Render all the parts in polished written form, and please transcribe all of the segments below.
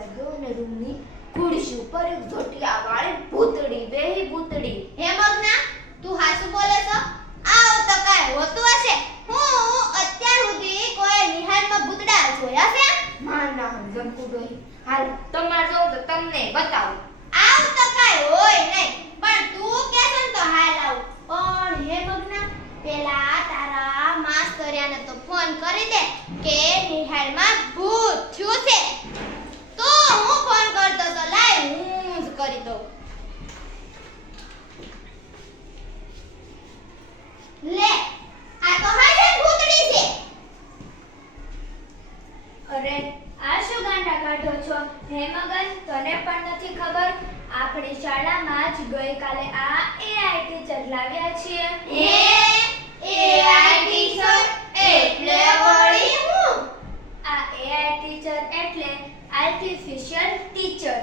જોવા ગયો ને રૂમની ખુરશી ઉપર એક જોટિયા વાળી ભૂતડી બેહી ભૂતડી. હે મગના, તું હાસુ બોલે છો? આવ તો કાય હોતું હશે. હું અત્યાર સુધી કોઈ નિહાળમાં ભૂતડા જોયા છે? ના જમકુડોઈ. હાલ તમાર જો તો તમને બતાવું. આવ તો કાય હોય નહીં, પણ તું કેસ ને તો હાલ આવ. પણ હે મગના, પેલા તારા માસ્તરિયાને તો ફોન કરી દે કે નિહાળમાં ભૂત થયું છે. તો હું ફોન કરતો તો લાય હું જ કરી દઉં. લે, આ તો હાજે ભૂતડી છે. અરે આ શું ગાંડા કાઢો છો હે મગન? તને પણ નથી ખબર? આપણી શાળામાં જ ગઈકાલે આ એઆઈ ટીચર લાવ્યા છીએ. એઆઈ ટીચર એટલે વળી હું? આ એઆઈ ટીચર એટલે આર્ટિફિશિયલ ટીચર,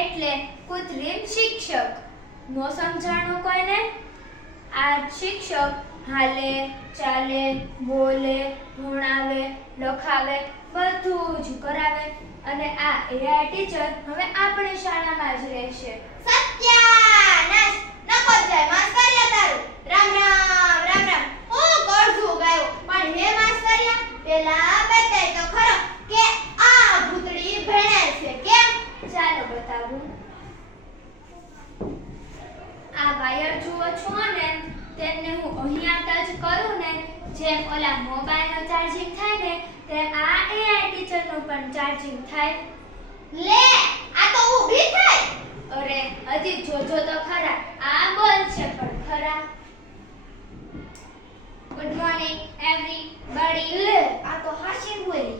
એટલે કૃત્રિમ શિક્ષક. નો સમજાણું કોઈને? આ શિક્ષક હાલે, ચાલે, બોલે, ભણાવે, લખાવે, બધું જ કરાવે. અને આ એઆઈ ટીચર હવે આપણી શાળામાં જ રહેશે. સત્યાનાશ! નકો જાય માસ્તરિયા તારું. રામ રામ રામ રામ. હું કરજું ગાયો, પણ હે માસ્તરિયા, પેલા બતાય તો ખરો કે આ ભૂતડી ભણે છે કેમ? ચાલો બતાવું. આ વાયર જુઓ છો ને, તેને હું અહીંયા ટચ કરું ને, જેમ ઓલા મોબાઈલનો ચાર્જિંગ થાય ને, તેમ આ એઆઈ ટીચરનું પણ ચાર્જિંગ થાય. લે, આ તો ઊભી થાય. અરે હજી જોજો તો ખરા, આ બોલ છે પણ ખરા. Good morning everybody. લે આ તો હાશી બોલી.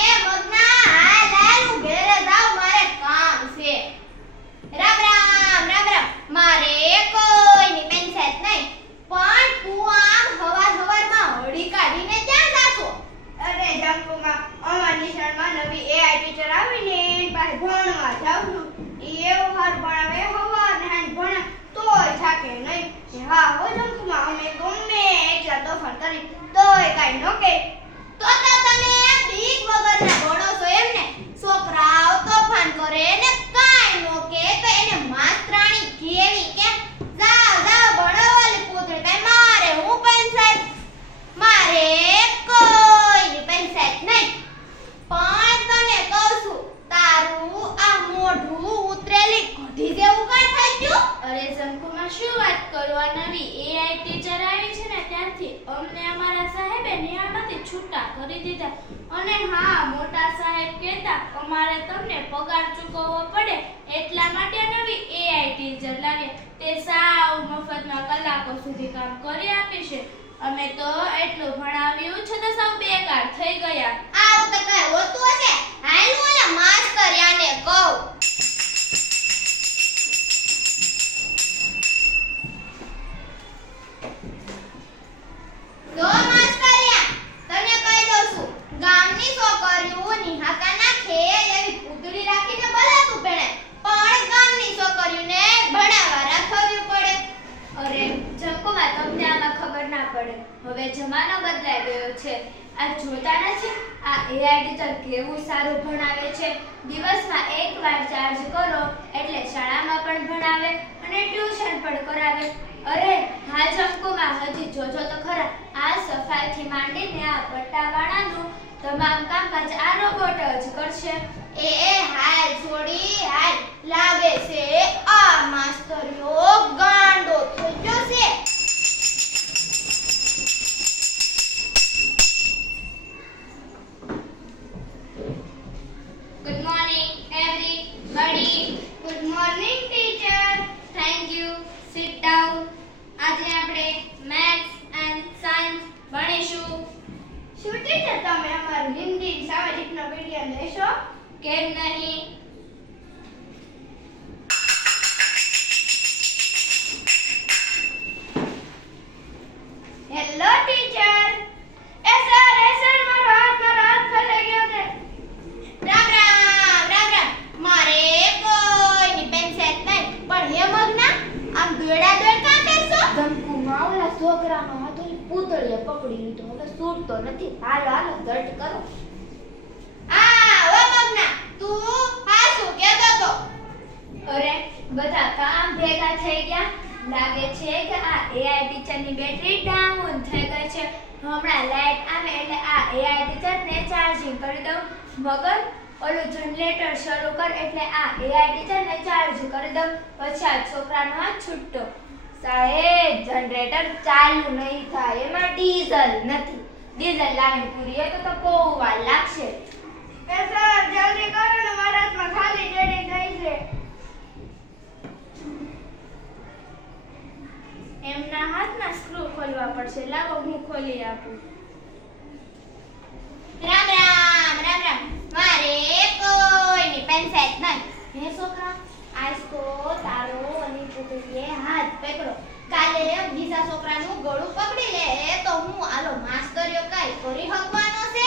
એ મગના, હાલ હાલ હું ઘરે જાઉં, મારે કામ છે. રામ રામ રામ રામ. મારે કોઈની પેન્શન નહીં, પણ તું આમ હવાર-હવારમાં હળી કાઢીને ક્યાં જાશો? અરે જમકુમાં અમાર નિશાળમાં નવી એઆઈ ટીચર આવીને એની પાસે ભણવા જાઉં છું. ઈ એવું સારું ભણાવે, હવાર ને હાંજ ભણે તોય થાકે નહીં. હા હો જમકુમાં, અમે ગમે એટલા તોફાન કરી તોય કાંઈ ન કહે. તો તમે બીક વગરના ભણો છો એમ ને? છોકરાઓ તોફાન કરે ને કાંઈ નો કે તો એને માસ્તરાણી કેવી કેમ? જાવ જાવ ભણો વાલી પૂતળી. કાંઈ મારે હું પંચાયત, મારે કોઈ પંચાયત નહીં. પણ તને કહું છું, તારું આ મોઢું ઉતરેલી કઢી જેવું કાંઈ થઈ ગયું? અરે જમકુમાં શું વાત કરો? આ નવી એઆઈ ટીચર આવી છે ને ત્યારથી અમને અમારા સાહેબે નિહાળમાંથી છૂટા કરી દીધા. અને હા, મોટા સાહેબ કહેતા અમારે તમને પગાર ચૂકવવો પડે એટલા માટે નવી એઆઈ ટીચર લાવ્યા. તે સાવ મફતમાં કલાકો સુધી કામ કરી આપે છે. અમે તો એટલું ભણાવ્યું છતાં સાવ બેકાર થઈ ગયા. આવું તો કાંઈ હોતું હશે. હાલ હું ઓલા માસ્તરિયાને કહું. જો માસ્તરિયા, તને કહી દઉં છું, ગામની છોકરીઓ નિહાકા નાખે એવી પૂતળી રાખીને ભલે તું ભણે, પણ ગામની છોકરીઓને ભણાવવા રાખવી પડે. અરે જમકુમાં, તમને આમાં ખબર ના પડે. હવે જમાનો બદલાઈ ગયો છે. આ જોતા નથી આ એઆઈ ટીચર કેવું સારું ભણાવે છે? દિવસમાં એકવાર ચાર્જ કરો એટલે શાળામાં પણ ભણાવે અને ટ્યુશન પણ કરાવે. અરે હા જમકુમાં, હજી જોજો તો ખરા, આ સફાઈથી માંડીને આ પટ્ટાવાળાનું તમામ કામકાજ આ રોબોટ જ કરશે. એ હાલ છોડી હાલ. લાગે છે આ માસ્તરિયો ગાંડો થઈ ગયો છે. Good morning everybody. Good morning teacher. Thank you. Sit down. આજે આપણે મેથ્સ એન્ડ સાયન્સ ભણીશું. શું ટીચર તમે અમારું હિન્દી સામાજિકનો પીડીએફ લેશો? કેમ નહીં? Hello teacher. એ સર મારો હાથ ફસાઈ ગયો છે. રામ રામ રામ રામ. મારે કોઈની પેન્શન નહીં, પણ હે મગના, આમ દોડા દોડ કાં કરશો? જમકુમાં ઓલા છોકરાનો હાથ ઓલી પૂતળીએ પકડી લીધો. હવે છૂટતો નથી. હાલો હાલો ઝટ કરો. આ ઓ મગના, તું પરીક્ષાની બેટરી ડાઉન થઈ ગઈ છે. હમણાં લાઈટ આવે એટલે આ એઆઈ ટીચરને ચાર્જિંગ કરી દઉં. મગર ઓલું જનરેટર શરૂ કર એટલે આ એઆઈ ટીચરને ચાર્જ કરી દઉં. પછી આ છોકરાનો હાથ છૂટો. સાહેબ જનરેટર ચાલુ નહીં થાય, એમાં ડીઝલ નથી. ડીઝલ લાઈન પૂરી હોય તો બહુ વાર લાગશે. એ સર જલ્દી કરો ને, મારા હાથમાં ખાલી બેટરી થઈ છે. એમના હાથના સ્ક્રૂ ખોલવા પડશે. લાવો હું ખોલી આપું. રામ રામ રામ રામ. મારે કોઈની પંચાયત નહીં. હે છોકરા, આજ તો તારો અને પુત્રીએ હાથ પકડો. કાલે બીજા છોકરાનું ગળું પકડી લે તો હું આલો માસ્તરીઓ કાઈ કરી હકવાનો છે?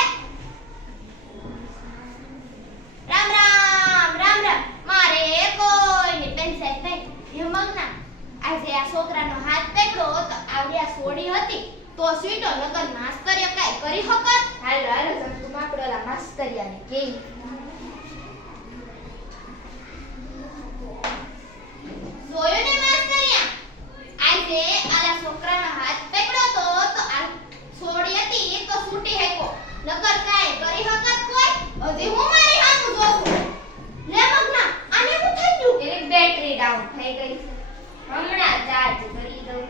રામ રામ રામ રામ. મારે કોઈની પંચાયત નહીં. હે મગના, આજે આ છોકરાનો હાથ પકડો તો આવડિયા સોડી હતી તો સીટો નગર માસ્તરીઓ કાઈ કરી હકત? હાલો હાલો સંતુ માપડોલા માસ્તરિયાને કેઈ. જોયો ને માસ્તરિયા, આજે આલા છોકરાનો હાથ પકડો તો આ સોડી હતી તો છૂટી હેકો નગર કાઈ કરી હકત કોઈ? હજી હું મારી સામું જોઉં. લે મગના, આને શું થઈ ગયું? એની બેટરી ડાઉન થઈ ગઈ છે. હમણાં ચાર્જ કરી દઉં.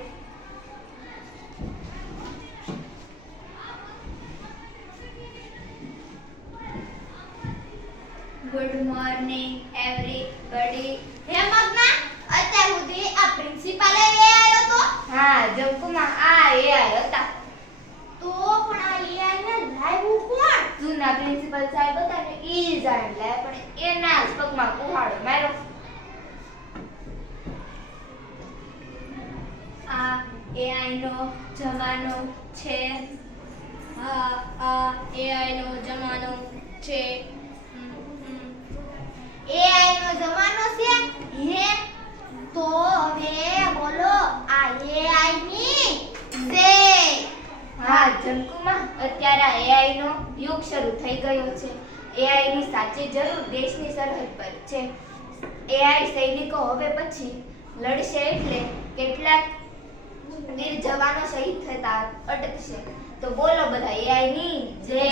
Good morning everybody. હે મગના, અત્યાર સુધી આ પ્રિન્સિપાલે એ આવ્યો તો? હા જંકુમાં આ એઆઈ હતા. તો પણ આ AI ને લાવ્યું કોણ? જૂના પ્રિન્સિપલ સાહેબ હતા ને ઈ જાણ લે, પણ એના જ પગમાં કુહાડો માર્યો. આ એઆઈ નો જમાનો છે. હા આ AI નો જમાનો છે. AI નો જમાનો છે? હે તો હવે બોલો આ AI ની છે. હા જંકુમાં અત્યારે આ એઆઈ નો યુગ શરૂ થઈ ગયો છે. એઆઈ ની સાચી જરૂર દેશની સરહદ પર છે. એઆઈ સૈનિકો હવે પછી લડશે એટલે કેટલાક વીર જવાનો શહીદ થતા અટકશે. તો બોલો બધા એઆઈ ની જય.